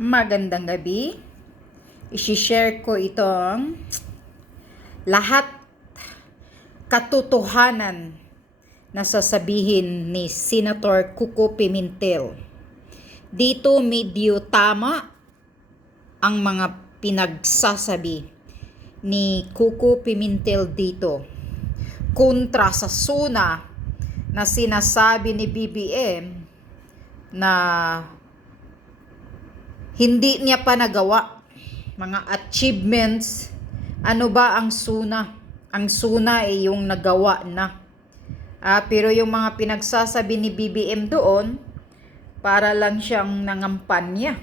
Magandang gabi. I-share ko itong lahat katotohanan na sasabihin ni Senator Coco Pimentel. Dito medyo tama ang mga pinagsasabi ni Coco Pimentel dito kontra sa SUNA na sinasabi ni BBM na hindi niya pa nagawa mga achievements. Ano ba ang SUNA? Ang SUNA ay yung nagawa na. Pero yung mga pinagsasabi ni BBM doon, para lang siyang nangampanya.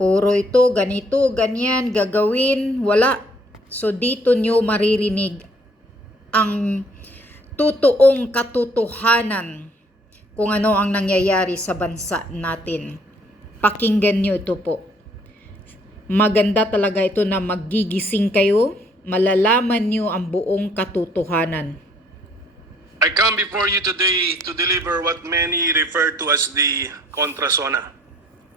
Puro ito, ganito, ganyan, gagawin, wala. So dito nyo maririnig ang totoong katotohanan kung ano ang nangyayari sa bansa natin. Pakinggan nyo ito po. Maganda talaga ito na magigising kayo, malalaman nyo ang buong katotohanan. I come before you today to deliver what many refer to as the kontrasona.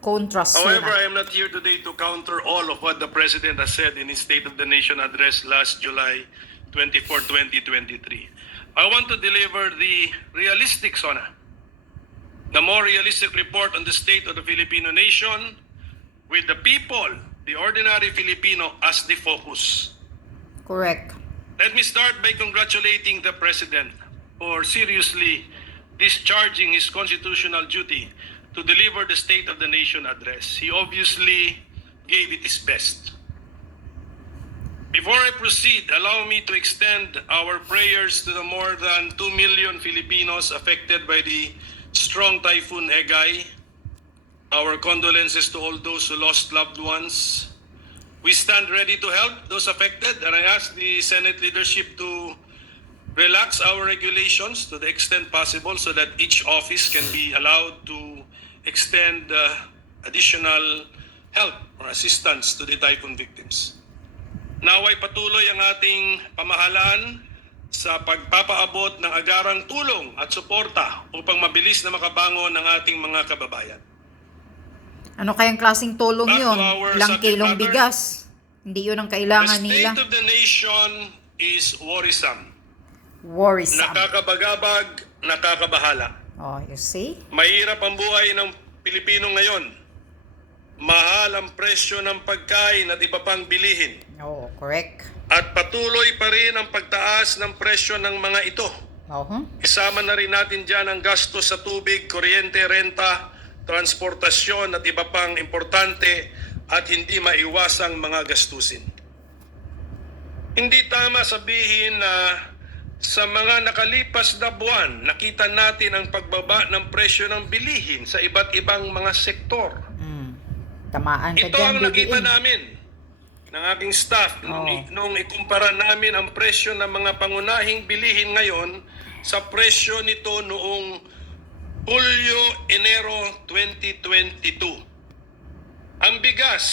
However, I am not here today to counter all of what the President has said in his State of the Nation address last July 24, 2023. I want to deliver the realistic sona, the more realistic report on the state of the Filipino nation with the people, the ordinary Filipino, as the focus. Correct. Let me start by congratulating the President for seriously discharging his constitutional duty to deliver the State of the Nation address. He obviously gave it his best. Before I proceed, allow me to extend our prayers to the more than 2 million Filipinos affected by the strong Typhoon Egay. Our condolences to all those who lost loved ones. We stand ready to help those affected, and I ask the Senate leadership to relax our regulations to the extent possible so that each office can be allowed to extend additional help or assistance to the typhoon victims. Naway patuloy ang ating pamahalaan sa pagpapaabot ng agarang tulong at suporta upang mabilis na makabangon ng ating mga kababayan. Ano kayang klaseng tulong yun? Ilang kilong bigas? Hindi yun ang kailangan nila. The state of the nation is worrisome. Worrisome. Nakakabagabag, nakakabahala. Oh, you see? Mahirap ang buhay ng Pilipino ngayon. Mahal ang presyo ng pagkain at iba pang bilihin. Oh, correct. At patuloy pa rin ang pagtaas ng presyo ng mga ito. Isama na rin natin dyan ang gastos sa tubig, kuryente, renta, transportasyon at iba pang importante at hindi maiwasang mga gastusin. Hindi tama sabihin na sa mga nakalipas na buwan, nakita natin ang pagbaba ng presyo ng bilihin sa iba't ibang mga sektor. Tamaan ka Ito dyan, ang nakita BBM. namin ng aking staff nung ikumpara namin ang presyo ng mga pangunahing bilihin ngayon sa presyo nito noong Hulyo, Enero 2022. Ang bigas,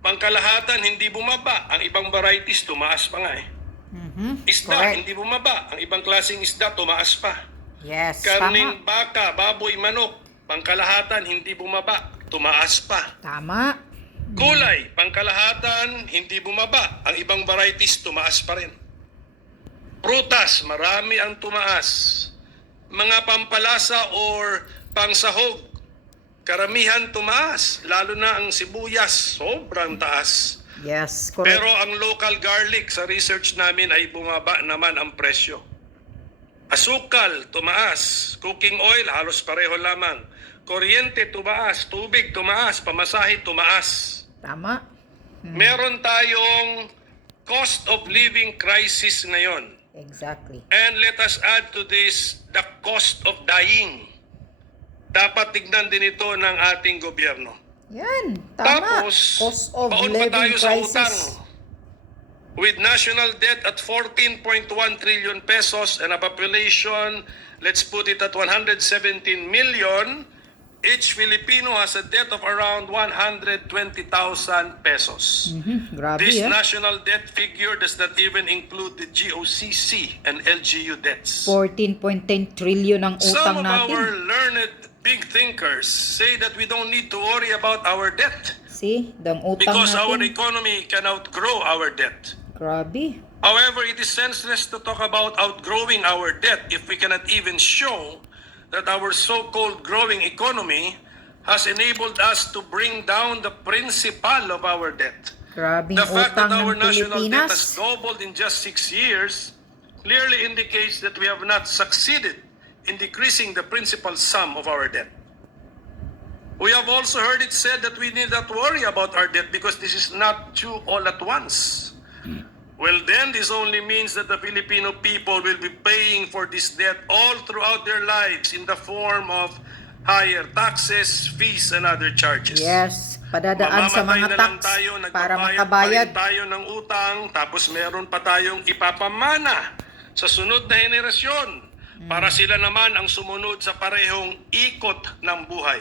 pangkalahatan hindi bumaba. Ang ibang varieties tumaas pa nga eh. Isda, correct. hindi bumaba. Ang ibang klaseng isda, tumaas pa. Yes, Karning tama. baka, baboy, manok, pangkalahatan, hindi bumaba. Tumaas pa. Tama. Gulay, pangkalahatan, hindi bumaba. Ang ibang varieties, tumaas pa rin. Prutas, marami ang tumaas. Mga pampalasa or pangsahog, karamihan tumaas. Lalo na ang sibuyas, sobrang taas. Yes, correct. Pero ang local garlic sa research namin ay bumaba naman ang presyo. Asukal, tumaas. Cooking oil, halos pareho lamang. Kuryente, tumaas. Tubig, tumaas. Pamasahe, tumaas. Tama. Meron tayong cost of living crisis ngayon. Exactly. And let us add to this the cost of dying. Dapat tignan din ito ng ating gobyerno. Yan, tama. Tapos, Cost of paon pa tayo living sa utang. crisis. With national debt at 14.1 trillion pesos and a population, let's put it at 117 million, each Filipino has a debt of around 120,000 pesos. Grabe, This eh. national debt figure does not even include the GOCC and LGU debts. 14.10 trillion ang utang Some of natin. our learned big thinkers say that we don't need to worry about our debt See, dang utang because our natin. economy can outgrow our debt. Grabe. However, it is senseless to talk about outgrowing our debt if we cannot even show that our so-called growing economy has enabled us to bring down the principal of our debt. Grabing The fact utang that our ng national debt has Pilipinas. doubled in just 6 years clearly indicates that we have not succeeded in decreasing the principal sum of our debt. We have also heard it said that we need not worry about our debt because this is not due all at once. Well, then this only means that the Filipino people will be paying for this debt all throughout their lives in the form of higher taxes, fees, and other charges. Yes, padadaan sa Mamamatay mga na lang tax tayo, para nagbabayad pa rin makabayad. tayo ng utang, tapos meron pa tayong ipapamana sa sunod na henerasyon para sila naman ang sumunod sa parehong ikot ng buhay.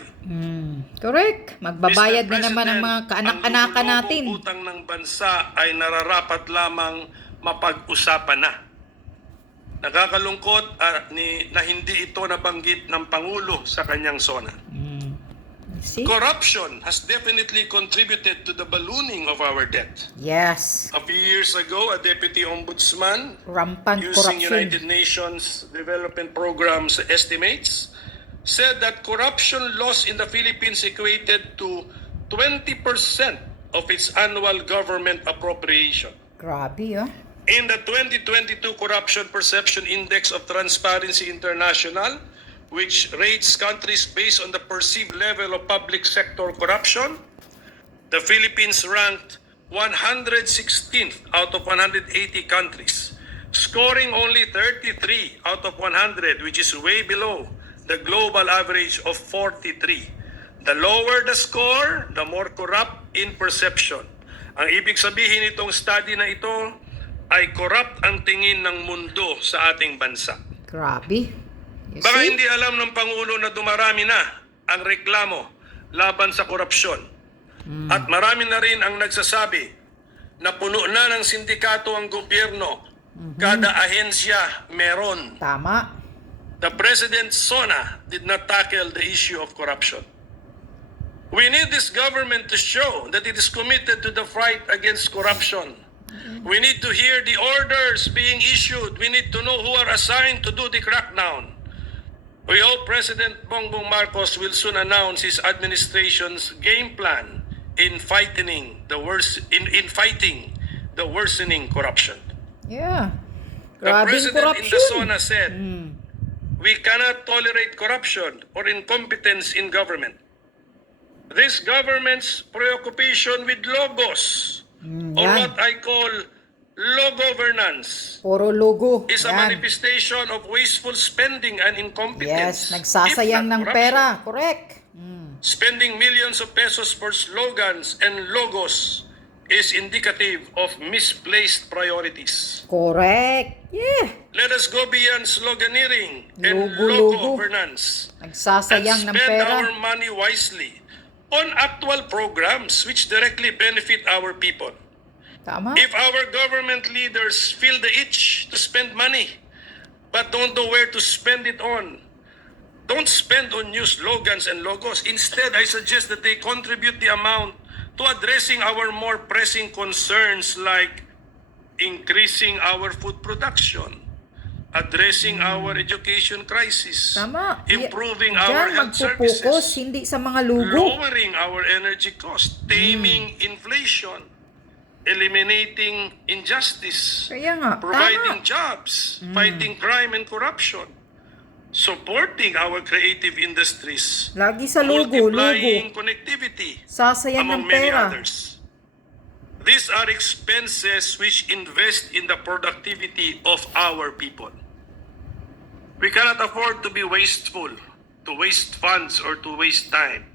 Correct. Magbabayad Mr. na naman ang mga President, kaanak-anakan ang natin. lubulubong utang ng bansa ay nararapat lamang mapag-usapan na. Nakakalungkot na hindi ito nabanggit ng Pangulo sa kanyang sona. See? Corruption has definitely contributed to the ballooning of our debt. Yes. A few years ago, a deputy ombudsman Rampant using corruption. United Nations Development Program's estimates said that corruption loss in the Philippines equated to 20% of its annual government appropriation. Grabe, ah. In the 2022 Corruption Perception Index of Transparency International, which rates countries based on the perceived level of public sector corruption, the Philippines ranked 116th out of 180 countries, scoring only 33 out of 100, which is way below the global average of 43. The lower the score, the more corrupt in perception. Ang ibig sabihin itong study na ito ay corrupt ang tingin ng mundo sa ating bansa. Grabe. You Baka see? hindi alam ng Pangulo na dumarami na ang reklamo laban sa korupsyon. At marami na rin ang nagsasabi na puno na ng sindikato ang gobyerno. Kada ahensya meron. Tama. The President's SONA did not tackle the issue of corruption. We need this government to show that it is committed to the fight against corruption. We need to hear the orders being issued. We need to know who are assigned to do the crackdown. We hope President Bongbong Marcos will soon announce his administration's game plan in fighting the worsening corruption. Yeah. The Grabing President in the corruption. SONA said, we cannot tolerate corruption or incompetence in government. This government's preoccupation with logos, or yan. what I call low governance, Puro logo. is a Yan. manifestation of wasteful spending and incompetence. Yes, nagsasayang if not ng corruption. pera. Correct. Spending millions of pesos for slogans and logos is indicative of misplaced priorities. Correct. Yeah. Let us go beyond sloganeering and Logo. logo governance and Nagsasayang ng spend pera. our money wisely on actual programs which directly benefit our people. Tama. If our government leaders feel the itch to spend money but don't know where to spend it on, don't spend on new slogans and logos. Instead, I suggest that they contribute the amount to addressing our more pressing concerns like increasing our food production, addressing our education crisis, Tama. improving Diyan our health magpupokus, services, hindi sa mga logo. lowering our energy cost, taming inflation, eliminating injustice, Kaya nga, providing tama. jobs, fighting crime and corruption, supporting our creative industries, Lagi sa logo, multiplying logo. connectivity, Sasayang ng among many pera. others. These are expenses which invest in the productivity of our people. We cannot afford to be wasteful, to waste funds or to waste time.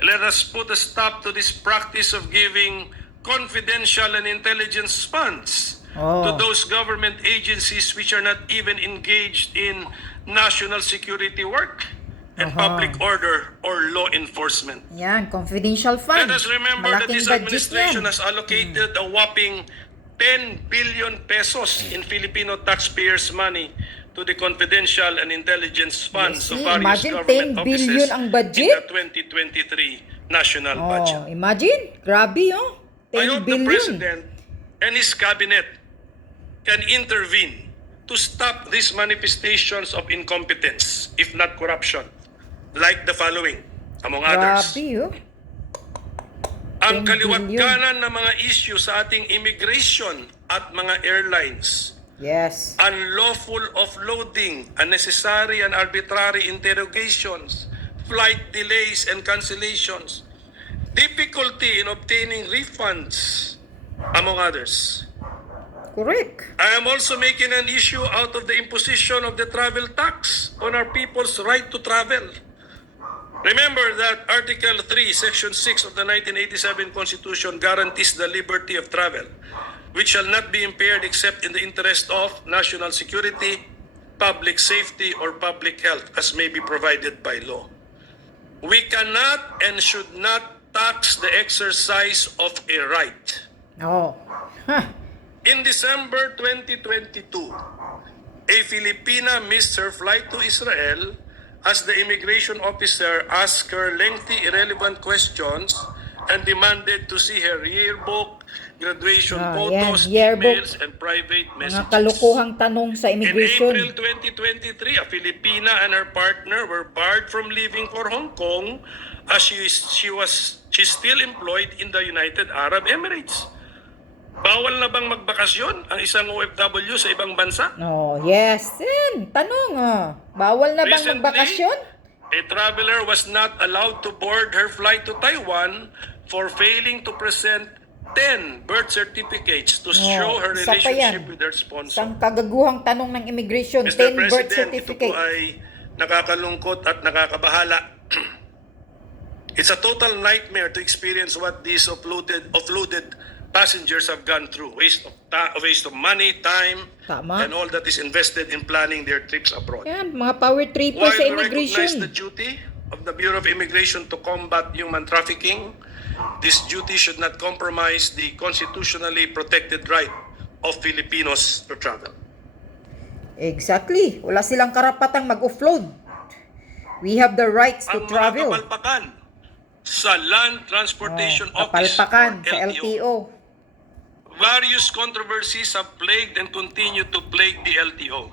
Let us put a stop to this practice of giving confidential and intelligence funds to those government agencies which are not even engaged in national security work and public order or law enforcement. Yan, confidential fund. Let us remember that Malaking this budget administration yan. has allocated a whopping 10 billion pesos in Filipino taxpayers' money to the confidential and intelligence funds Yes, of see, various imagine government 10 offices billion ang budget. in the 2023 national budget. Oh, imagine. Grabe, oh. I 10 hope the billion. President and his cabinet can intervene to stop these manifestations of incompetence, if not corruption, like the following, among others. Grabe, oh. Ang 10 kaliwat billion. kanan ng mga issue sa ating immigration at mga airlines. Yes. Unlawful offloading, unnecessary and arbitrary interrogations, flight delays and cancellations, difficulty in obtaining refunds, among others. Correct. I am also making an issue out of the imposition of the travel tax on our people's right to travel. Remember that Article 3, Section 6 of the 1987 Constitution guarantees the liberty of travel, which shall not be impaired except in the interest of national security, public safety, or public health, as may be provided by law. We cannot and should not tax the exercise of a right. Oh. Huh. In December 2022, a Filipina missed her flight to Israel as the immigration officer asked her lengthy, irrelevant questions and demanded to see her yearbook, graduation photos, yearbook. emails, and private Mga messages. kalukuhang tanong sa In immigration. April 2023, a Filipina and her partner were barred from leaving for Hong Kong as she's still employed in the United Arab Emirates. Bawal na bang magbakasyon ang isang OFW sa ibang bansa? Oh, yes. Yan, tanong, oh. Bawal na bang Recently, magbakasyon? a traveler was not allowed to board her flight to Taiwan for failing to present 10 birth certificates to show her isa pa yan. relationship with her sponsor. Isang kagaguhang tanong ng immigration, Mr. 10 birth President, ito po certificate. ay nakakalungkot at nakakabahala. It's a total nightmare to experience what these offloaded passengers have gone through. Waste of money, time, Tama. and all that is invested in planning their trips abroad. Yan, mga power tripper While sa we recognize immigration. the duty of the Bureau of Immigration to combat human trafficking, this duty should not compromise the constitutionally protected right of Filipinos to travel. Exactly. Wala silang karapatang mag-offload. We have the rights to Ang travel. mga kapalpakan sa Land Transportation Oh, Office kapalpakan or sa LTO. Various controversies have plagued and continue to plague the LTO.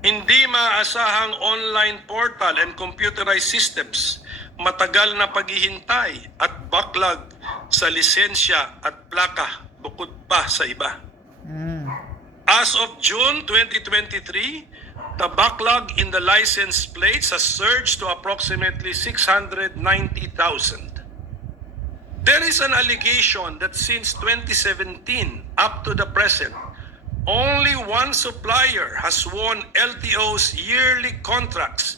Hindi maasahang online portal and computerized systems, matagal na paghihintay at backlog sa lisensya at plaka bukod pa sa iba. As of June 2023, the backlog in the license plates has surged to approximately 690,000. There is an allegation that since 2017 up to the present, only one supplier has won LTO's yearly contracts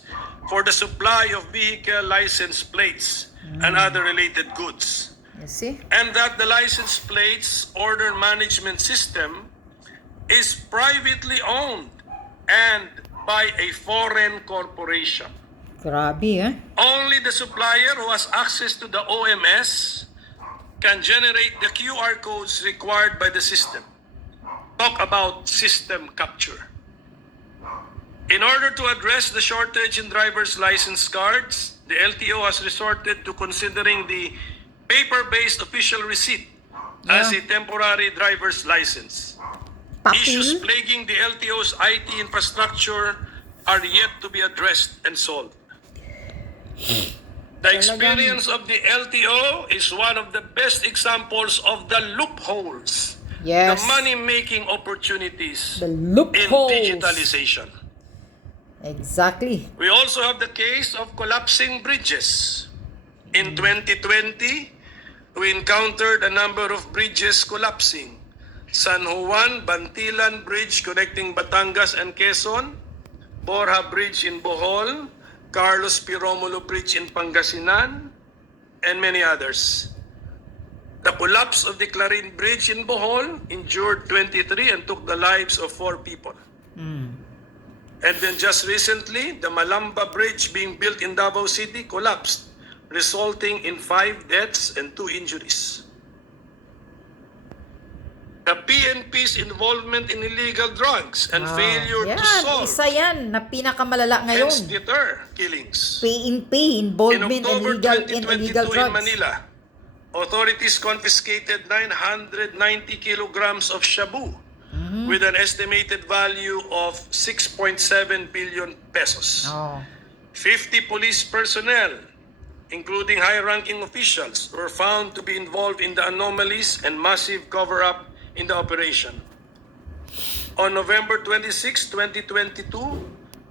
for the supply of vehicle license plates and other related goods. You see? And that the license plates order management system is privately owned and by a foreign corporation. Grabe, eh? Only the supplier who has access to the OMS can generate the QR codes required by the system. Talk about system capture. In order to address the shortage in driver's license cards, the LTO has resorted to considering the paper-based official receipt as a temporary driver's license. Issues Papel. plaguing the LTO's IT infrastructure are yet to be addressed and solved. The experience of the LTO is one of the best examples of the loopholes, Yes. the money-making opportunities The in loopholes. digitalization. Exactly. We also have the case of collapsing bridges. In 2020, we encountered a number of bridges collapsing. San Juan Bantilan Bridge connecting Batangas and Quezon, Borja Bridge in Bohol, Carlos P. Romulo Bridge in Pangasinan, and many others. The collapse of the Clarin Bridge in Bohol injured 23 and took the lives of 4 people. And then just recently, the Malamba Bridge being built in Davao City collapsed, resulting in 5 deaths and 2 injuries. the PNP's involvement in illegal drugs and failure to solve Isa yan na pinakamalala and ngayon. deter killings. PNP, In involvement October in illegal 2022 in drugs. Manila, authorities confiscated 990 kilograms of shabu with an estimated value of 6.7 billion pesos. 50 police personnel, including high-ranking officials, were found to be involved in the anomalies and massive cover-up in the operation. On November 26, 2022,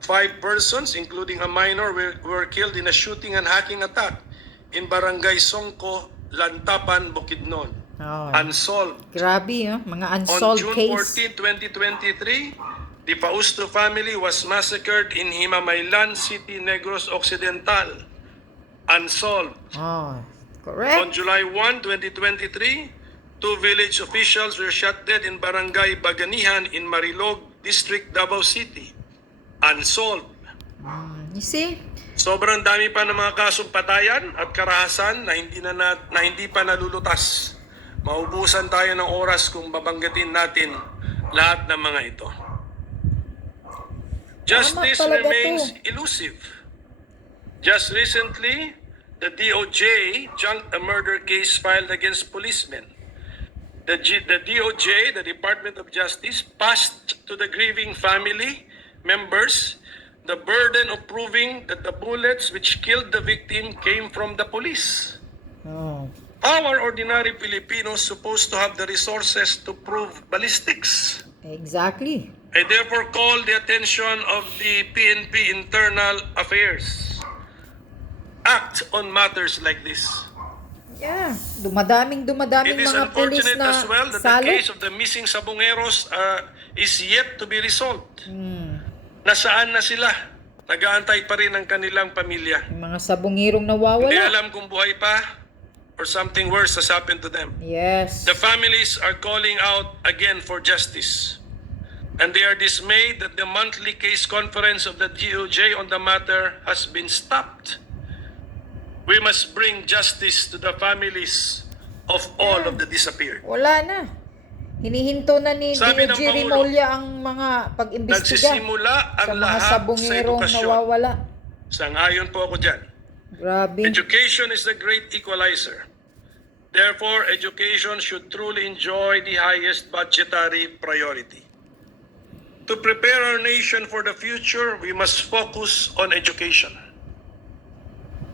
5 persons, including a minor, were killed in a shooting and hacking attack in Barangay Songko, Lantapan, Bukidnon. Unsolved. Grabe, mga On unsolved June case. 14, 2023, the Pausto family was massacred in Himamaylan City, Negros Occidental. Unsolved. On Correct. July 1, 2023, 2 village officials were shot dead in Barangay Baganihan in Marilog District, Davao City. Unsolved. You see? Sobrang dami pa ng mga kasong patayan at karahasan na hindi pa nalulutas. Maubusan tayo ng oras kung babanggitin natin lahat ng mga ito. Justice remains elusive. Just recently, the DOJ junked a murder case filed against policemen. The DOJ, the Department of Justice, passed to the grieving family members the burden of proving that the bullets which killed the victim came from the police. How are ordinary Filipinos supposed to have the resources to prove ballistics? Exactly. I therefore call the attention of the PNP Internal Affairs. Act on matters like this. Yeah. Dumadaming It is mga pulis unfortunate na as well that the salo. case of the missing sabongeros is yet to be resolved. Nasaan na sila? Nag-aantay pa rin ang kanilang pamilya. Yung mga sabungirong Hindi nawawala. alam kung buhay pa or something worse has happened to them. Yes. The families are calling out again for justice. And they are dismayed that the monthly case conference of the DOJ on the matter has been stopped. We must bring justice to the families of all of the disappeared. Wala na. Hinihinto na ni Sabi ng DOJ Pangulo, Rimulya ang mga pag-imbestiga Nagsisimula ang sa mga lahat sa sabungirong edukasyon. nawawala. Sang-ayon po ako dyan. Grabe. Education is the great equalizer. Therefore, education should truly enjoy the highest budgetary priority. To prepare our nation for the future, we must focus on education.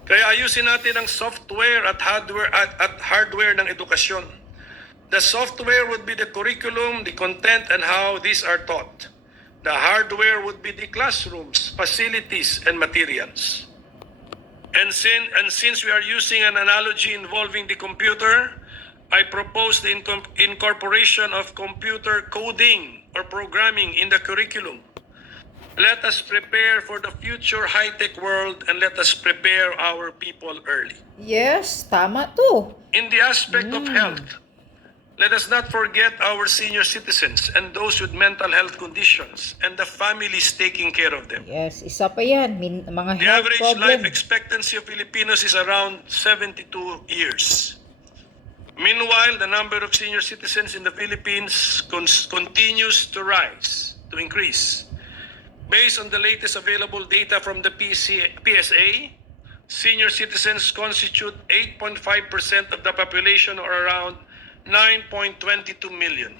Kaya ayusin natin ang software at hardware ng edukasyon. The software would be the curriculum, the content, and how these are taught. The hardware would be the classrooms, facilities, and materials. And since we are using an analogy involving the computer, I propose the incorporation of computer coding or programming in the curriculum. Let us prepare for the future high-tech world and let us prepare our people early. Yes, tama to. In the aspect of health, let us not forget our senior citizens and those with mental health conditions and the families taking care of them. Yes, isa pa yan. Mga The health average problem. life expectancy of Filipinos is around 72 years. Meanwhile, the number of senior citizens in the Philippines continues to increase. Based on the latest available data from the PSA, senior citizens constitute 8.5% of the population, or around 9.22 million.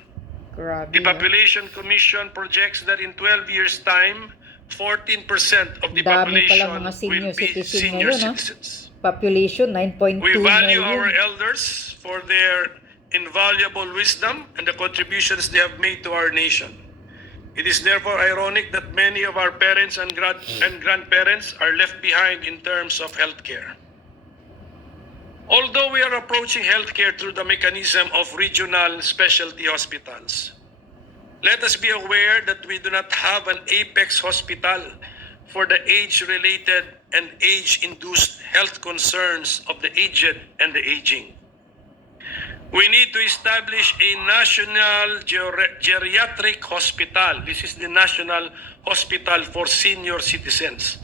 Grabe. The Population Commission projects that in 12 years' time, 14% of the Dami population pala mga will senior be citizen senior ngayon, citizens. Population, 9.2 We value million. our elders for their invaluable wisdom and the contributions they have made to our nation. It is therefore ironic that many of our parents and grandparents are left behind in terms of healthcare. Although we are approaching healthcare through the mechanism of regional specialty hospitals, let us be aware that we do not have an apex hospital for the age-related and age-induced health concerns of the aged and the aging. We need to establish a national geriatric hospital. This is the National Hospital for Senior Citizens,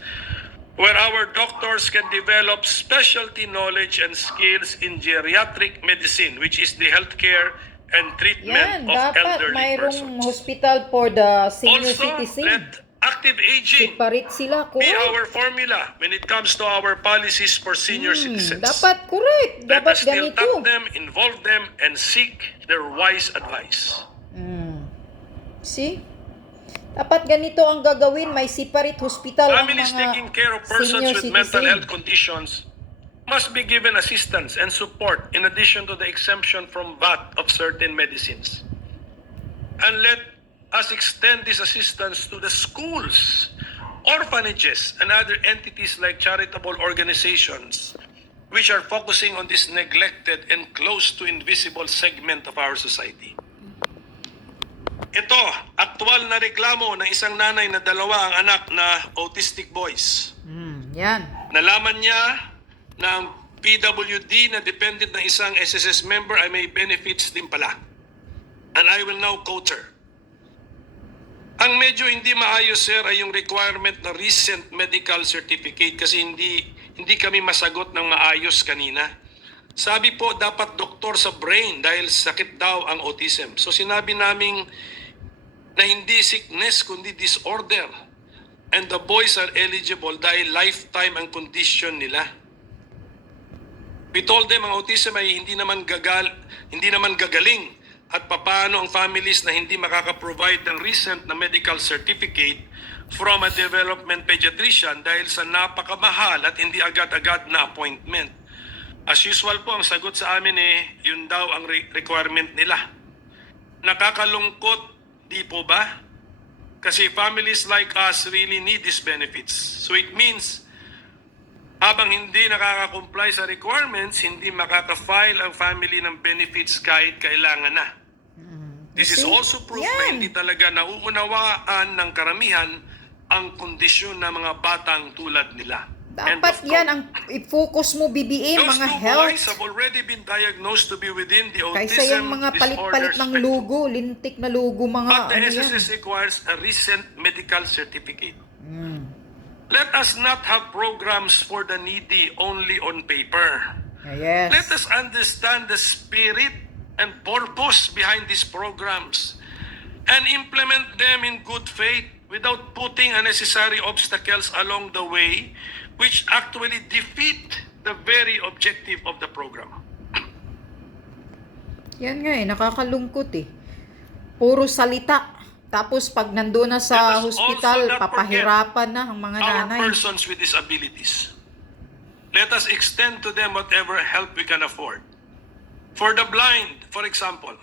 where our doctors can develop specialty knowledge and skills in geriatric medicine, which is the healthcare and treatment Yan, of dapat elderly mayroong persons. hospital for the senior Also, citizen. let active aging Separate sila, be correct. our formula when it comes to our policies for senior citizens. Dapat correct. Let Dapat us still ganito. tap them, involve them, and seek their wise advice. See? Dapat ganito ang gagawin. May separate hospital ang Families mga taking care of persons senior with mental citizen. health conditions must be given assistance and support in addition to the exemption from VAT of certain medicines. And let us extend this assistance to the schools, orphanages, and other entities like charitable organizations which are focusing on this neglected and close to invisible segment of our society. Ito, aktual na reklamo ng isang nanay na dalawa ang anak na autistic boys. Yan. Nalaman niya na ang PWD na dependent ng isang SSS member ay may benefits din pala. And I will now quote her. Ang medyo hindi maayos, sir, ay yung requirement na recent medical certificate kasi hindi kami masagot ng maayos kanina. Sabi po, dapat doktor sa brain dahil sakit daw ang autism. So sinabi naming na hindi sickness kundi disorder. And the boys are eligible dahil lifetime ang condition nila. We told them ang autism ay hindi naman gagaling at papaano ang families na hindi makaka-provide ng recent na medical certificate from a development pediatrician dahil sa napakamahal at hindi agad-agad na appointment. As usual po, ang sagot sa amin yun daw ang requirement nila. Nakakalungkot, di po ba? Kasi families like us really need these benefits. So it means, habang hindi nakaka-comply sa requirements, hindi makaka-file ang family ng benefits kahit kailangan na. This is also proof na hindi talaga nauunawaan ng karamihan ang kondisyon ng mga batang tulad nila. Dapat yan ang i-focus mo, BBM, Those mga two health. boys have already been diagnosed to be within the Kaysa autism yung mga disorder palit-palit ng spectrum. logo, lintik na logo, mga But the ano yan. SSS requires a recent medical certificate. Let us not have programs for the needy only on paper. Yes. Let us understand the spirit and purpose behind these programs and implement them in good faith without putting unnecessary obstacles along the way which actually defeat the very objective of the program. Yan nga nakakalungkot Puro salita. Tapos pag nandoon na sa Let us hospital, also not papahirapan na ang mga Our nanay. persons with disabilities. Let us extend to them whatever help we can afford. For the blind, for example,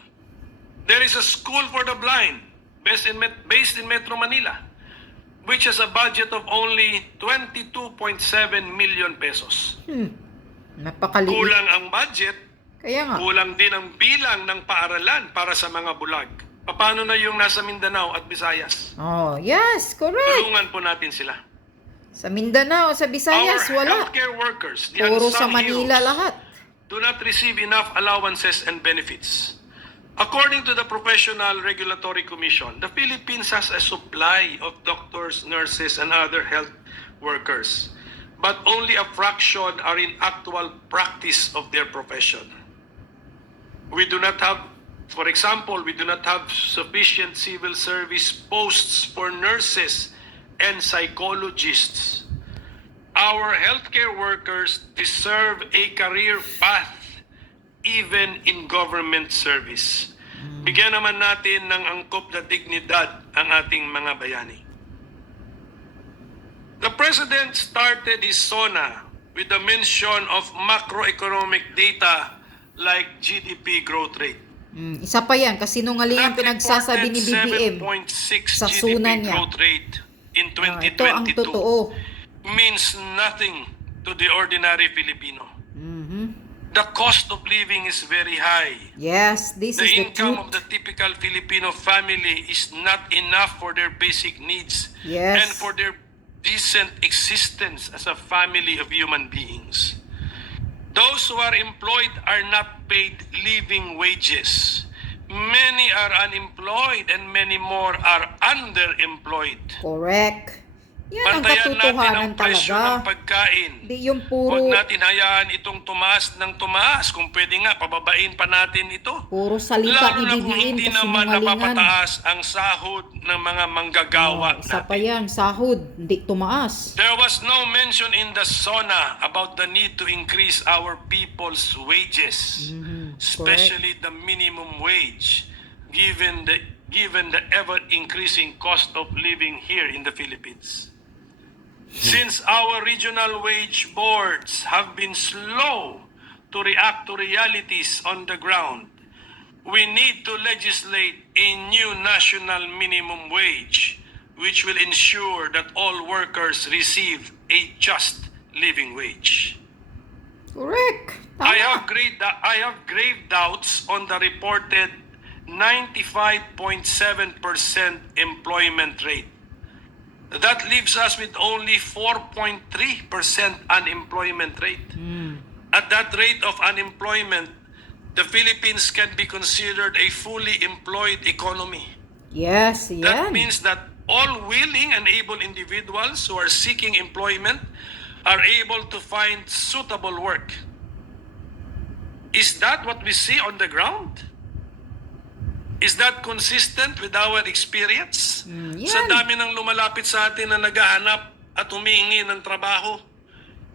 there is a school for the blind based in Metro Manila, which has a budget of only 22.7 million pesos. Napakaliit. Kulang ang budget, Kaya nga. kulang din ang bilang ng paaralan para sa mga bulag. Paano na yung nasa Mindanao at Visayas? Oh, yes, correct. Tulungan po natin sila. Sa Mindanao, sa Visayas, Our wala. healthcare workers, the Puro sa unsung Manila heroes, lahat. do not receive enough allowances and benefits. According to the Professional Regulatory Commission, the Philippines has a supply of doctors, nurses, and other health workers, but only a fraction are in actual practice of their profession. We do not have, for example, we do not have sufficient civil service posts for nurses and psychologists. Our healthcare workers deserve a career path even in government service. Bigyan naman natin ng angkop na dignidad ang ating mga bayani. The President started his SONA with the mention of macroeconomic data like GDP growth rate. Isa pa yan, kasi nungalingan That pinagsasabi ni BBM. 7.6 sa GDP SUNA niya. growth rate in Ito ang 2022 totoo. means nothing to the ordinary Filipino. The cost of living is very high. Yes, this The is the income truth. of the typical Filipino family is not enough for their basic needs Yes. and for their decent existence as a family of human beings. Those who are employed are not paid living wages. Many are unemployed and many more are underemployed. Correct. Yan ang Bantayan natin ang katotohanan presyo talaga. ng pagkain. Di yung puro, Huwag natin hayaan itong tumaas ng tumaas. Kung pwede nga, pababain pa natin ito. puro salita Lalo ni na kung BBM hindi kasi naman nungalingan. napapataas ang sahod ng mga manggagawa Isa pa natin. yan, sahod, hindi tumaas. There was no mention in the SONA about the need to increase our people's wages, especially the minimum wage, given the ever-increasing cost of living here in the Philippines. Since our regional wage boards have been slow to react to realities on the ground, we need to legislate a new national minimum wage which will ensure that all workers receive a just living wage. Correct. I Tama. have grave doubts on the reported 95.7% employment rate. That leaves us with only 4.3% unemployment rate. At that rate of unemployment, the Philippines can be considered a fully employed economy. Yes, That yan. means that all willing and able individuals who are seeking employment are able to find suitable work. Is that what we see on the ground? Is that consistent with our experience? Yan. Sa dami ng lumalapit sa atin na naghahanap at humihingi ng trabaho,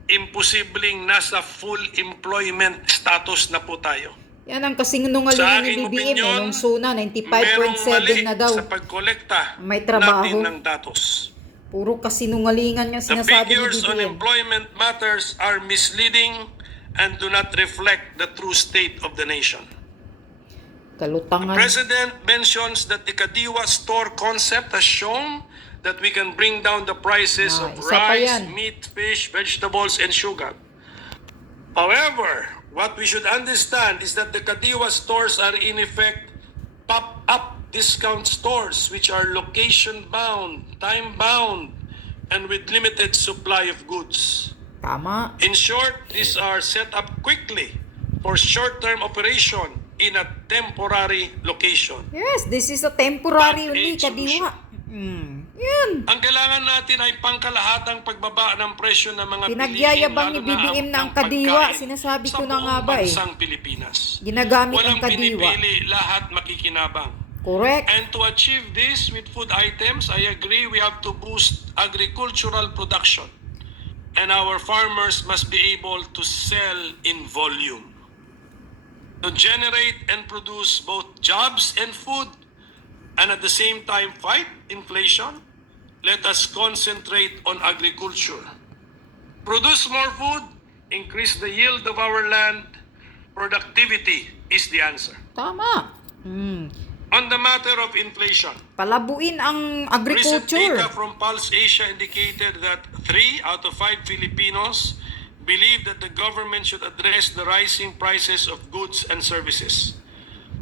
imposibleng nasa full employment status na po tayo. Yan ang kasing Sa nungalingan ni aking BBM. opinion, Yung SUNA, merong mali 95.7 na daw. sa pagkolekta May trabaho. natin ng datos. Puro kasinungalingan yung The sinasabi ni figures on BBM. employment matters are misleading and do not reflect the true state of the nation. Kalutangan. President mentions that the Kadiwa store concept has shown that we can bring down the prices of Isa pa rice, yan. meat, fish, vegetables, and sugar. However, what we should understand is that the Kadiwa stores are in effect pop-up discount stores which are location-bound, time-bound, and with limited supply of goods. Tama. In short, these are set up quickly for short-term operation in a temporary location. Yes, this is a temporary Band-aid only, Kadiwa. Yan. Ang kailangan natin ay pangkalahatang pagbaba ng presyo ng mga Pinagyayabang bilihin, ni lalo na BBM na ang ng Kadiwa. pagkain Sinasabi ko sa na nga buong ba eh. bansang Pilipinas. Ginagamit ang Walang Kadiwa. pinipili, lahat makikinabang. Correct. And to achieve this with food items, I agree we have to boost agricultural production. And our farmers must be able to sell in volume. To generate and produce both jobs and food, and at the same time fight inflation, let us concentrate on agriculture. Produce more food, increase the yield of our land, productivity is the answer. Tama. On the matter of inflation, Palabuin ang recent agriculture. data from Pulse Asia indicated that 3 out of 5 Filipinos believe that the government should address the rising prices of goods and services.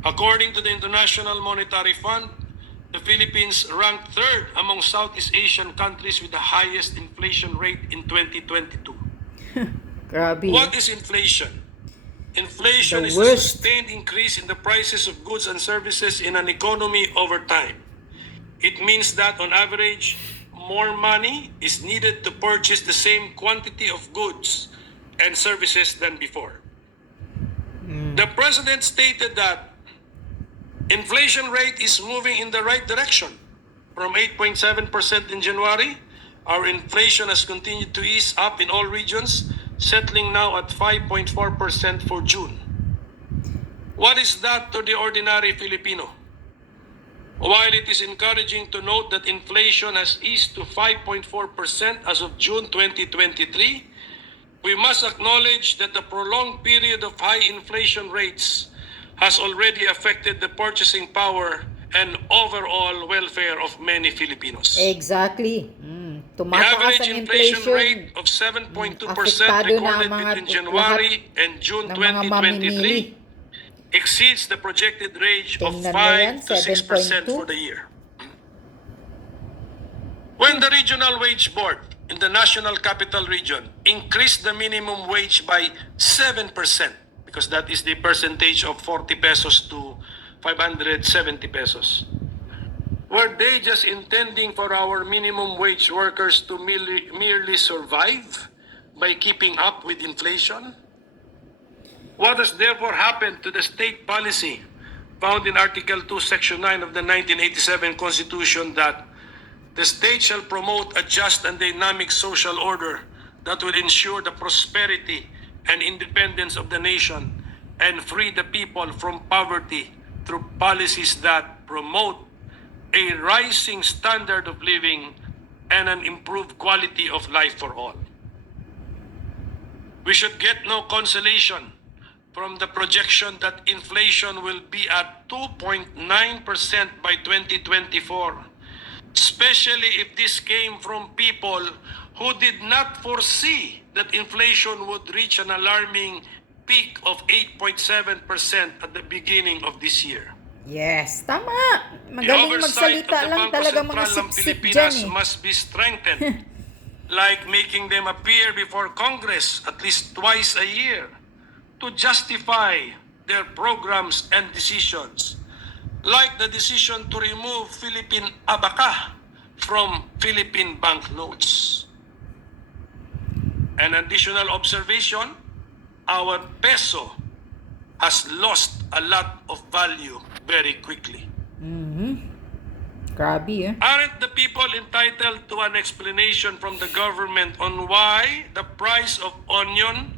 According to the International Monetary Fund, the Philippines ranked third among Southeast Asian countries with the highest inflation rate in 2022. Grabe. What is inflation? Inflation The is a worst. sustained increase in the prices of goods and services in an economy over time. It means that on average, more money is needed to purchase the same quantity of goods and services than before. The president stated that inflation rate is moving in the right direction. From 8.7% in January, our inflation has continued to ease up in all regions, settling now at 5.4% for June. What is that to the ordinary Filipino? While it is encouraging to note that inflation has eased to 5.4% as of June 2023, we must acknowledge that the prolonged period of high inflation rates has already affected the purchasing power and overall welfare of many Filipinos. Exactly. The Tumataas average ang inflation inflation. rate of 7.2% Apektado na recorded ang mga between January and June ng mga mamimili. 2023 exceeds the projected range of Tingnan mo yan, 5 to 6% 7.2. for the year. When the Regional Wage Board in the National Capital Region increased the minimum wage by 7%, because that is the percentage of 40 pesos to 570 pesos. Were they just intending for our minimum wage workers to merely survive by keeping up with inflation? What has therefore happened to the state policy found in Article 2, Section 9 of the 1987 Constitution that the state shall promote a just and dynamic social order that will ensure the prosperity and independence of the nation and free the people from poverty through policies that promote a rising standard of living and an improved quality of life for all. We should get no consolation from the projection that inflation will be at 2.9% by 2024, especially if this came from people who did not foresee that inflation would reach an alarming peak of 8.7% at the beginning of this year. Yes, tama. The Magaling oversight magsalita of the lang Bangko talaga mga Sentral ng sip-sip Pilipinas dyan eh. must be strengthened, like making them appear before Congress at least twice a year to justify their programs and decisions, like the decision to remove Philippine abaca from Philippine banknotes. An additional observation, our peso has lost a lot of value very quickly. Grabe eh. Aren't the people entitled to an explanation from the government on why the price of onion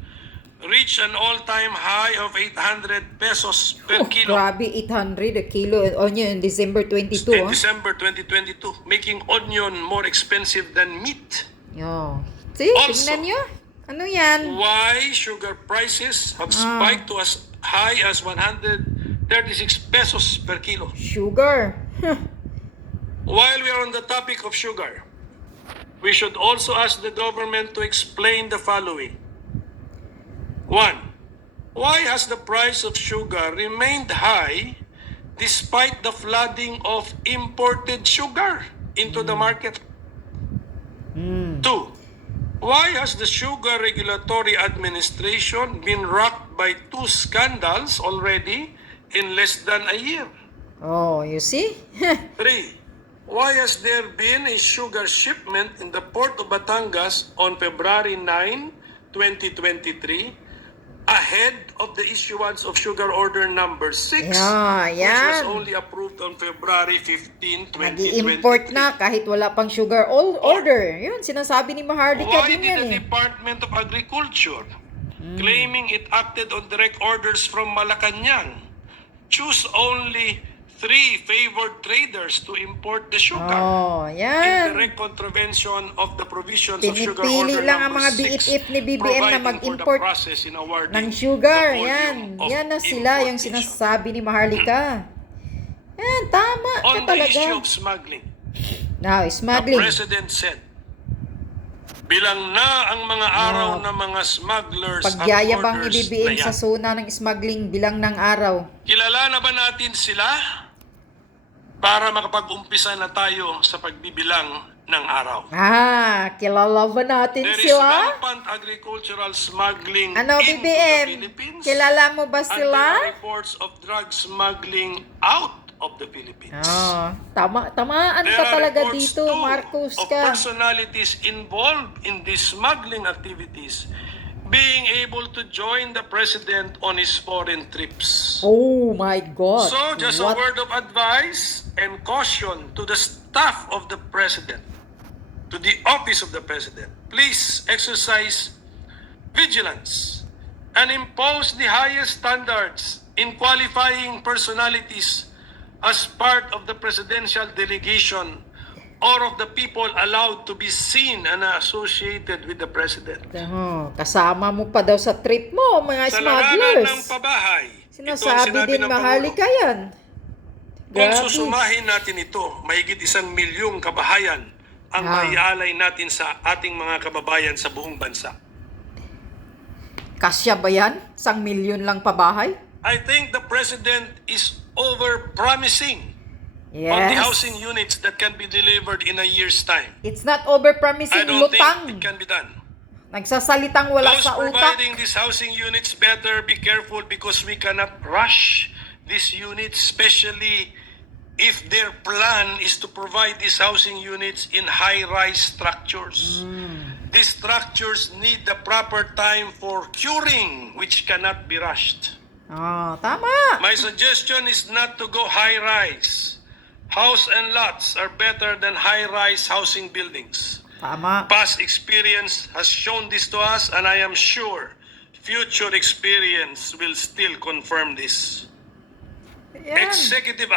reached an all-time high of 800 pesos per Oh, kilo grabe, 800 a kilo onion in December 22 in ah. December 2022, making onion more expensive than meat? Yo. See, Also, tingnan nyo. Ano yan? Why sugar prices have spiked to as high as 136 pesos per kilo? Sugar. While we are on the topic of sugar, we should also ask the government to explain the following. 1. Why has the price of sugar remained high despite the flooding of imported sugar into the market? 2. Why has the Sugar Regulatory Administration been rocked by 2 scandals already in less than a year? Oh, you see? 3. Why has there been a sugar shipment in the port of Batangas on February 9, 2023, ahead of the issuance of Sugar Order Number 6, Yeah, which was yan. only approved on February 15, 2023? Nag-i-import na kahit wala pang sugar order. Yun, sinasabi ni Maharlika Why din did yan the eh. Department of Agriculture, claiming it acted on direct orders from Malacanang, choose only 3 favored traders to import the sugar? Oh, In yan. direct contravention of the provisions of Sugar Pinipili Order lang ang Number mga 6, BFF ni BBM na providing for the mag-import process in awarding ng sugar. the volume Yan. of Yan na sila yung importation. sinasabi ni Maharlika. Yan, tama ka On the issue talaga. of smuggling, Now, the smuggling. President said, bilang na ang mga araw na mga smugglers at Pagyayabang ni hoarders na BBM sa yan. zona ng smuggling bilang ng araw. Kilala na ba natin sila? Para makapag-umpisa na tayo sa pagbibilang ng araw. Kilala ba natin There is sila? rampant agricultural smuggling Ano, into the BBM? Philippines. Kilala mo ba And there sila? are reports of drug smuggling out of the Philippines. Tamaan There ka are talaga reports dito, too Marcos of ka. personalities involved in these smuggling activities being able to join the president on his foreign trips. Oh my God. So, just a What? word of advice and caution to the staff of the president, to the office of the president. Please exercise vigilance and impose the highest standards in qualifying personalities as part of the presidential delegation or of the people allowed to be seen and associated with the president. Kasama mo pa daw sa trip mo, mga Sa larangan ng smugglers. pabahay, Sinasabi din ng Maharlika Pangulo. yan. Kung Grabe. susumahin natin ito, mahigit 1 milyong kabahayan ang maialay natin sa ating mga kababayan sa buong bansa. Kasya ba yan? 1 milyon lang pabahay? I think the president is over-promising on the Yes. housing units that can be delivered in a year's time. It's not I over-promising, don't think lutang. it can be done. Nagsasalitang wala Those sa utak. providing these housing units better be careful because we cannot rush these units, especially if their plan is to provide these housing units in high-rise structures. These structures need the proper time for curing, which cannot be rushed. Tama. My suggestion is not to go high-rise. House and lots are better than high-rise housing buildings. Tama. Past experience has shown this to us, and I am sure future experience will still confirm this. Yan. Executive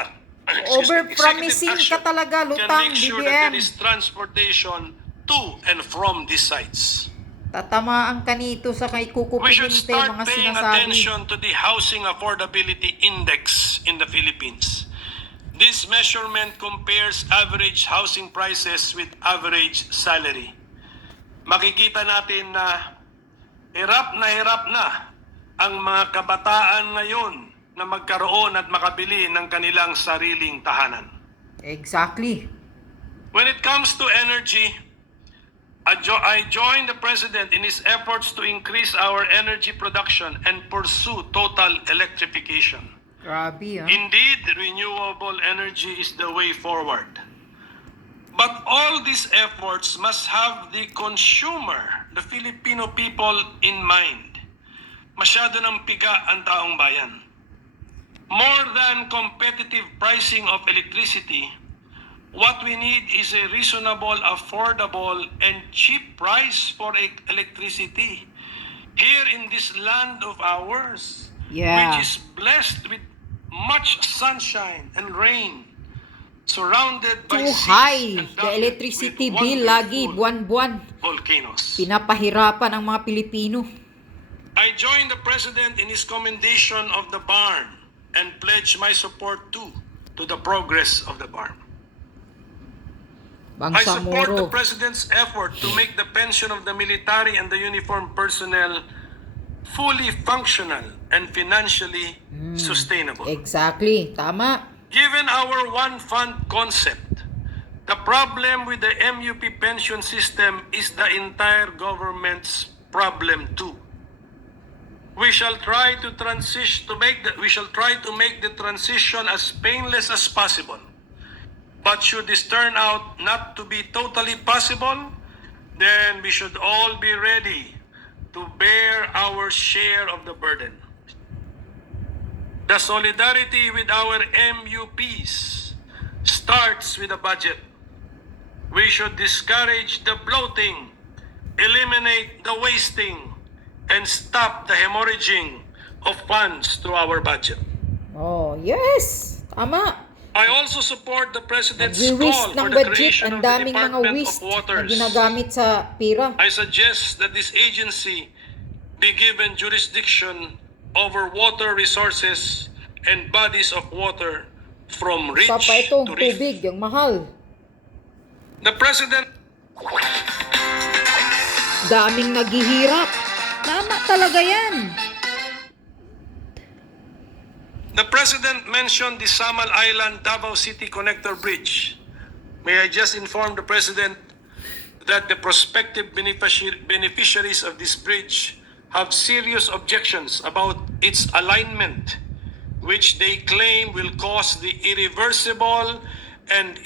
Over-promising ka action talaga, can lutang, make sure that BBM. there is transportation to and from these sites. Tatamaan ka nito sa kay We kukupin should start mga paying sinasabi. attention to the Housing Affordability Index in the Philippines. This measurement compares average housing prices with average salary. Makikita natin na hirap na ang mga kabataan ngayon na magkaroon at makabili ng kanilang sariling tahanan. Exactly. When it comes to energy, I join the President in his efforts to increase our energy production and pursue total electrification. Grabe, Indeed, renewable energy is the way forward. But all these efforts must have the consumer, the Filipino people, in mind. Masyado ng piga ang taong bayan. More than competitive pricing of electricity, what we need is a reasonable, affordable, and cheap price for electricity. Here in this land of ours, which is blessed with much sunshine and rain, surrounded by Too seas high. and The dotted electricity with bill lagi, wonderful buwan-buwan. volcanoes. Pinapahirapan ang mga Pilipino. I join the President in his commendation of the barn and pledge my support too to the progress of the barn. I Bansa support the Moro. President's effort to make the pension of the military and the uniformed personnel fully functional and financially sustainable. Exactly. Tama. Given our one fund concept, the problem with the MUP pension system is the entire government's problem too. We shall try to make the transition as painless as possible. But should this turn out not to be totally possible, then we should all be ready to bear our share of the burden. The solidarity with our MUPs starts with a budget. We should discourage the bloating, eliminate the wasting, and stop the hemorrhaging of funds to our budget. Yes. Tama. I also support the President's Nag-waste call ng for the budget. creation Ang of the daming mga Department of waste na Waters. ginagamit sa pira. I suggest that this agency be given jurisdiction over water resources and bodies of water from ridge Sa pa itong to reef. tubig, yung mahal. The President Daming naghihirap. Tama talaga yan. The President mentioned the Samal Island Davao City Connector Bridge. May I just inform the President that the prospective beneficiaries of this bridge have serious objections about its alignment, which they claim will cause the irreversible and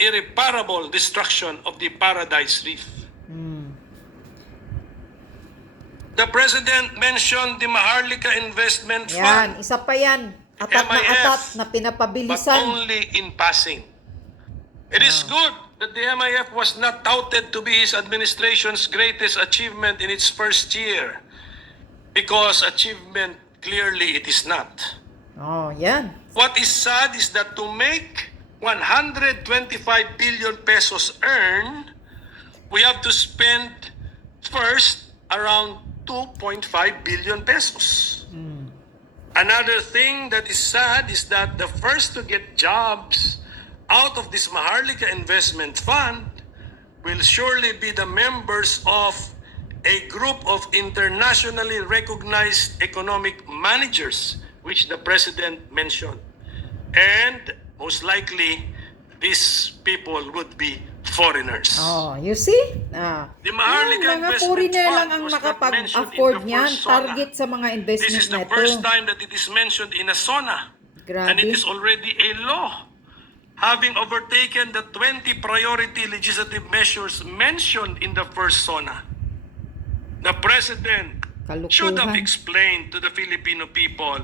irreparable destruction of the Paradise Reef. The President mentioned the Maharlika Investment Yan, Fund, isa pa yan. Atat na MIF, atat na but pinapabilisan. only in passing. It is good that the MIF was not touted to be his administration's greatest achievement in its first year, because achievement clearly it is not. Yan. What is sad is that to make 125 billion pesos earn, we have to spend first around 2.5 billion pesos. Another thing that is sad is that the first to get jobs out of this Maharlika Investment Fund will surely be the members of a group of internationally recognized economic managers, which the President mentioned. And most likely, these people would be foreigners. You see? The Maharlika Mga Investment foreigner lang Fund ang was not mentioned in nakapag-afford the niyan. first SONA. Target sa mga This investment is the na ito. first time that it is mentioned in a SONA. and it Grabe. is already a law, having overtaken the 20 priority legislative measures mentioned in the first SONA. The President should have Kalukuhan. explained to the Filipino people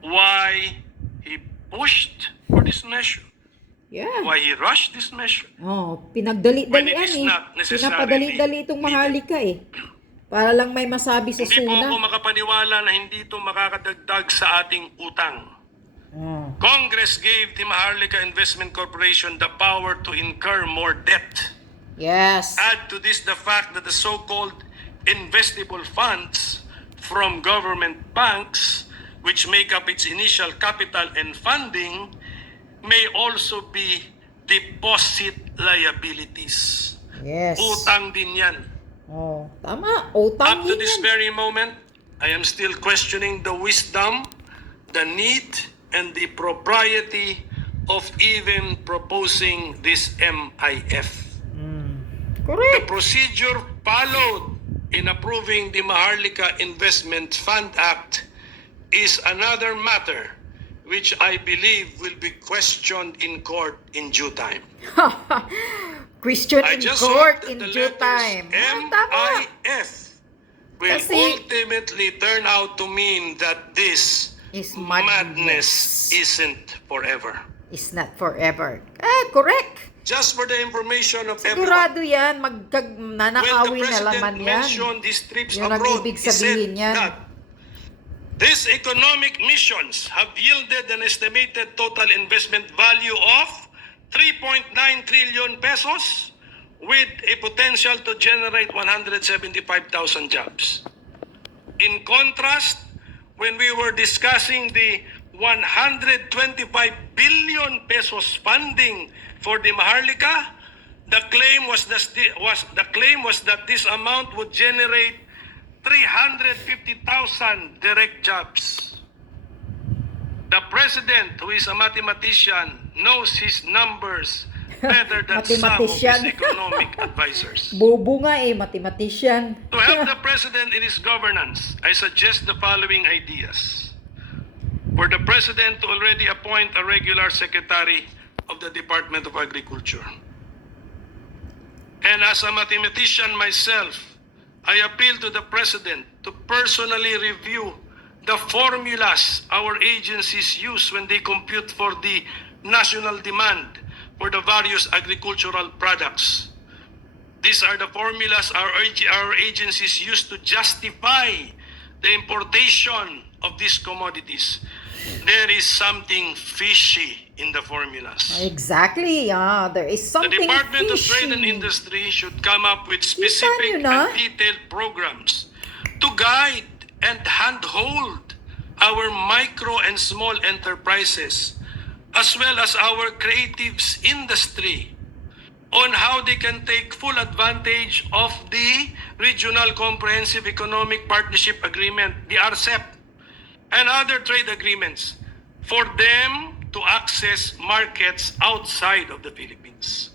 why he pushed for this measure, Yeah. why he rushed this measure, Oh, when it pinagdali-dalian is eh. not necessarily Pinapadali-dali itong needed. Maharlika eh. Para lang may masabi sa Hindi po ako SUNA. makapaniwala na hindi ito makakadagdag sa ating utang. Oh. Congress gave the Maharlika Investment Corporation the power to incur more debt. Yes. Add to this the fact that the so-called investable funds from government banks, which make up its initial capital and funding, may also be deposit liabilities. Yes. Utang din yan. Oh, tama. Utang Up to yun this yan. very moment, I am still questioning the wisdom, the need, and the propriety of even proposing this MIF. The Correct. procedure followed in approving the Maharlika Investment Fund Act is another matter which I believe will be questioned in court in due time. Question I in just court hope that in the due letters time. Tama. MIF will Kasi- ultimately turn out to mean that this Is madness isn't forever. It's not forever. Correct. Just for the information of everyone, Sigurado yan. when Nanakawin the na laman President yan. mentioned his trips Yun ang abroad, ibig he said sabihin yan. that these economic missions have yielded an estimated total investment value of 3.9 trillion pesos with a potential to generate 175,000 jobs. In contrast, when we were discussing the 125 billion pesos funding for the Maharlika, the claim was that this amount would generate 350,000 direct jobs. The President, who is a mathematician, knows his numbers better than some of his Mathematician. economic advisors. Bobo nga eh, mathematician. To help the President in his governance, I suggest the following ideas. For the President to already appoint a regular secretary of the Department of Agriculture. And as a mathematician myself, I appeal to the President to personally review the formulas our agencies use when they compute for the national demand for the various agricultural products. These are the formulas our agencies use to justify the importation of these commodities. There is something fishy in the formulas. Exactly. There is The something Department of fishy. Trade and Industry should come up with nyo specific na? and detailed programs to guide and handhold our micro and small enterprises, as well as our creatives industry, on how they can take full advantage of the Regional Comprehensive Economic Partnership Agreement, the RCEP, and other trade agreements for them to access markets outside of the Philippines.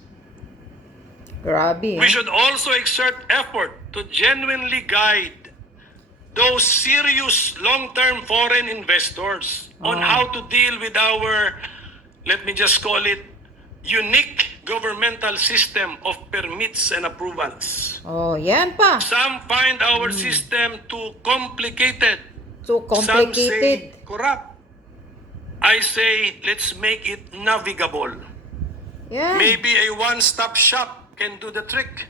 Grabe. We should also exert effort to genuinely guide those serious long-term foreign investors on how to deal with our, let me just call it, unique governmental system of permits and approvals. Oh, yan pa. Some find our system too complicated. So Some say complicated. corrupt. I say, let's make it navigable. Yan. Maybe a one-stop shop can do the trick.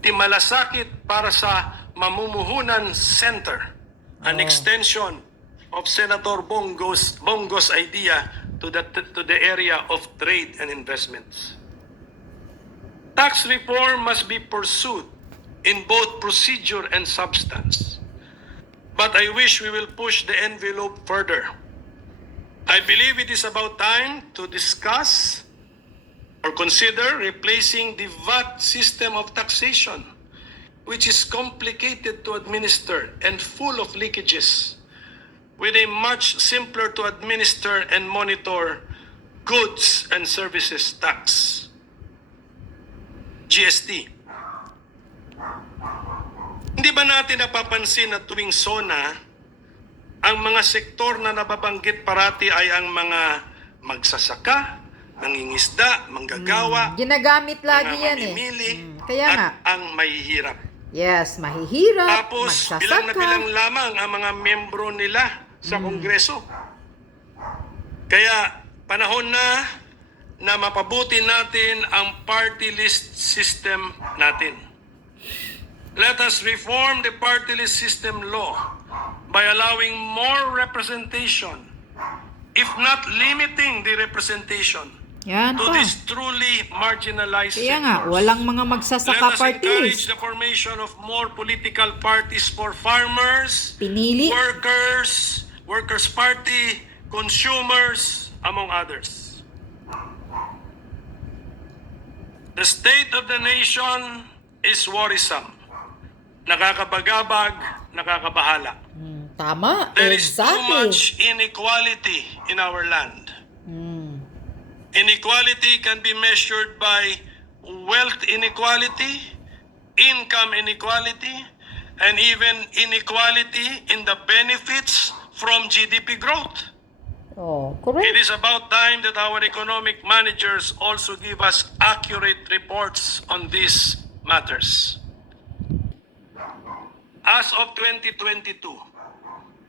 Di malasakit para sa mamumuhunan center. An extension of Senator Bongo's idea to the area of trade and investments. Tax reform must be pursued in both procedure and substance. But I wish we will push the envelope further. I believe it is about time to discuss or consider replacing the VAT system of taxation, which is complicated to administer and full of leakages, with a much simpler to administer and monitor goods and services tax, GST. Hindi ba natin napapansin na tuwing SONA, ang mga sektor na nababanggit parati ay ang mga magsasaka, nangingisda, manggagawa, Ginagamit lagi mga yan mamimili, Kaya at nga. ang mahihirap. Yes, mahihirap, Tapos, bilang na magsasaka. bilang lamang ang mga membro nila sa Kongreso. Kaya, panahon na mapabuti natin ang party list system natin. Let us reform the party list system law by allowing more representation, if not limiting the representation, Yan to pa. these truly marginalized Kaya nga, sectors. walang mga Let magsasaka us party encourage list. the formation of more political parties for farmers, Pinili. workers' party, consumers, among others. The state of the nation is worrisome. Nakakabagabag, nakakabahala. Tama, There is too exactly. much inequality in our land. Inequality can be measured by wealth inequality, income inequality, and even inequality in the benefits from GDP growth. Oh, It correct. is about time that our economic managers also give us accurate reports on these matters. As of 2022,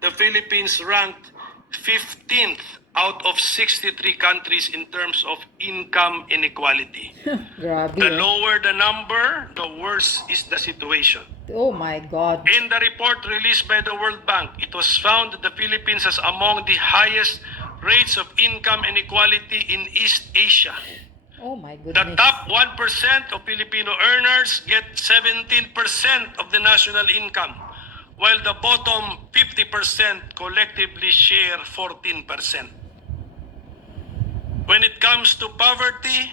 the Philippines ranked 15th out of 63 countries in terms of income inequality. Grabe. The lower the number, the worse is the situation. Oh my God. In the report released by the World Bank, it was found that the Philippines has among the highest rates of income inequality in East Asia. Oh my The goodness. top 1% of Filipino earners get 17% of the national income, while the bottom 50% collectively share 14%. When it comes to poverty,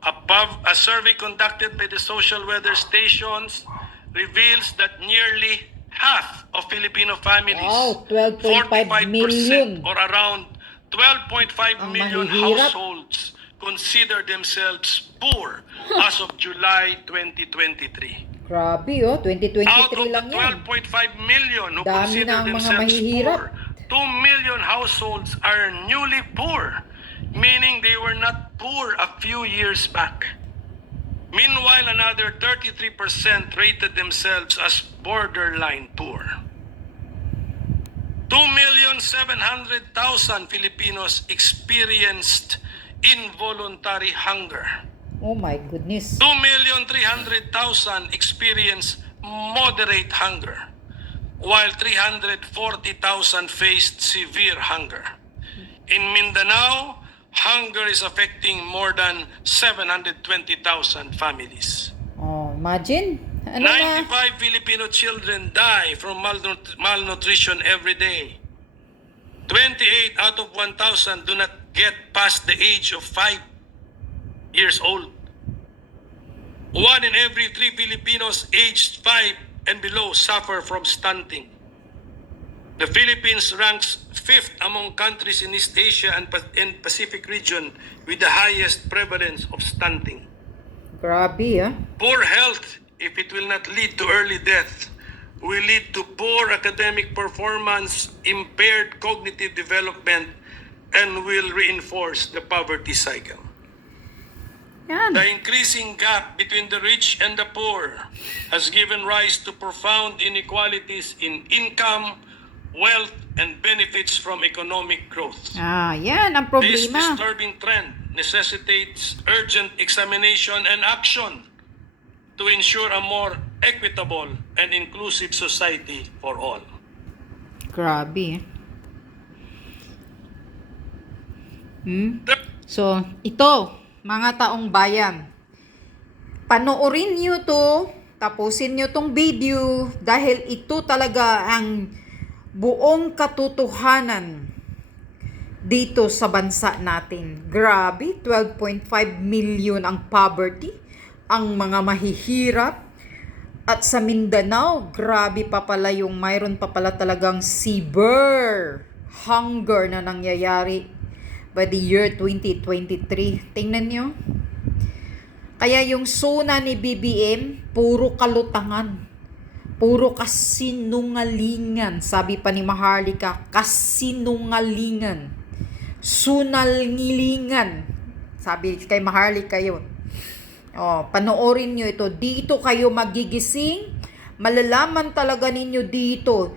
a survey conducted by the social weather stations reveals that nearly half of Filipino families, Wow, 12.5 million. 45% or around 12.5 Ang million mahihirap. households consider themselves poor as of July 2023. Grabe Out of 2023 the lang yan. 12.5 million who Dami consider na ang mga themselves mahihirap. poor, 2 million households are newly poor, meaning they were not poor a few years back. Meanwhile, another 33% rated themselves as borderline poor. 2,700,000 Filipinos experienced involuntary hunger. Oh my goodness. 2,300,000 experienced moderate hunger, while 340,000 faced severe hunger. In Mindanao, hunger is affecting more than 720,000 families. Oh, imagine. Ano na? 95 Filipino children die from malnutrition every day. 28 out of 1,000 do not get past the age of 5 years old. 1 in every 3 Filipinos aged 5 and below suffer from stunting. The Philippines ranks 5th among countries in East Asia and Pacific region with the highest prevalence of stunting. Grabe Poor health, if it will not lead to early death, will lead to poor academic performance, impaired cognitive development, and will reinforce the poverty cycle. Yan. The increasing gap between the rich and the poor has given rise to profound inequalities in income, wealth, and benefits from economic growth. Yan ang This problema. disturbing trend necessitates urgent examination and action to ensure a more equitable and inclusive society for all. Grabe. So, ito, mga taong bayan, panoorin nyo to, tapusin nyo tong video, dahil ito talaga ang buong katotohanan dito sa bansa natin. Grabe, 12.5 million ang poverty, ang mga mahihirap. At sa Mindanao, grabe pa pala yung mayroon pa pala talagang severe hunger na nangyayari by the year 2023. Tingnan nyo. Kaya yung SUNA ni BBM, puro kalutangan. Puro kasinungalingan. Sabi pa ni Maharlika, kasinungalingan. Sunalngilingan. Sabi kay Maharlika yun. Panoorin nyo ito. Dito kayo magigising. Malalaman talaga ninyo dito.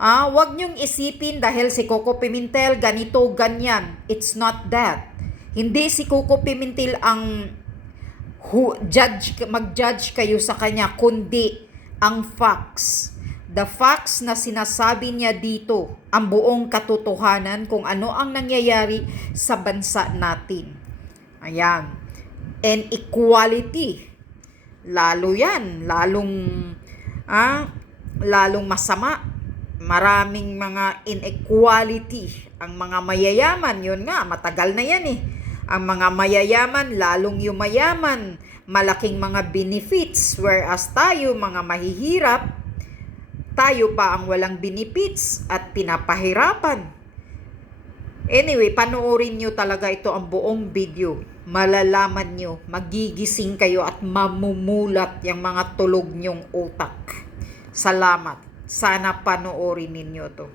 Wag nyong isipin dahil si Coco Pimentel ganito, ganyan. It's not that. Hindi si Coco Pimentel ang mag-judge kayo sa kanya, kundi ang facts. The facts na sinasabi niya dito, ang buong katotohanan kung ano ang nangyayari sa bansa natin. Ayan. And equality. Lalo yan. Lalong masama. Maraming mga inequality. Ang mga mayayaman, yun nga, matagal na yan eh. Ang mga mayayaman, lalong yumayaman. Malaking mga benefits, whereas tayo, mga mahihirap, tayo pa ang walang benefits at pinapahirapan. Anyway, panoorin nyo talaga ito ang buong video. Malalaman nyo, magigising kayo at mamumulat yung mga tulog nyong utak. Salamat. Sana panoorin ninyo to.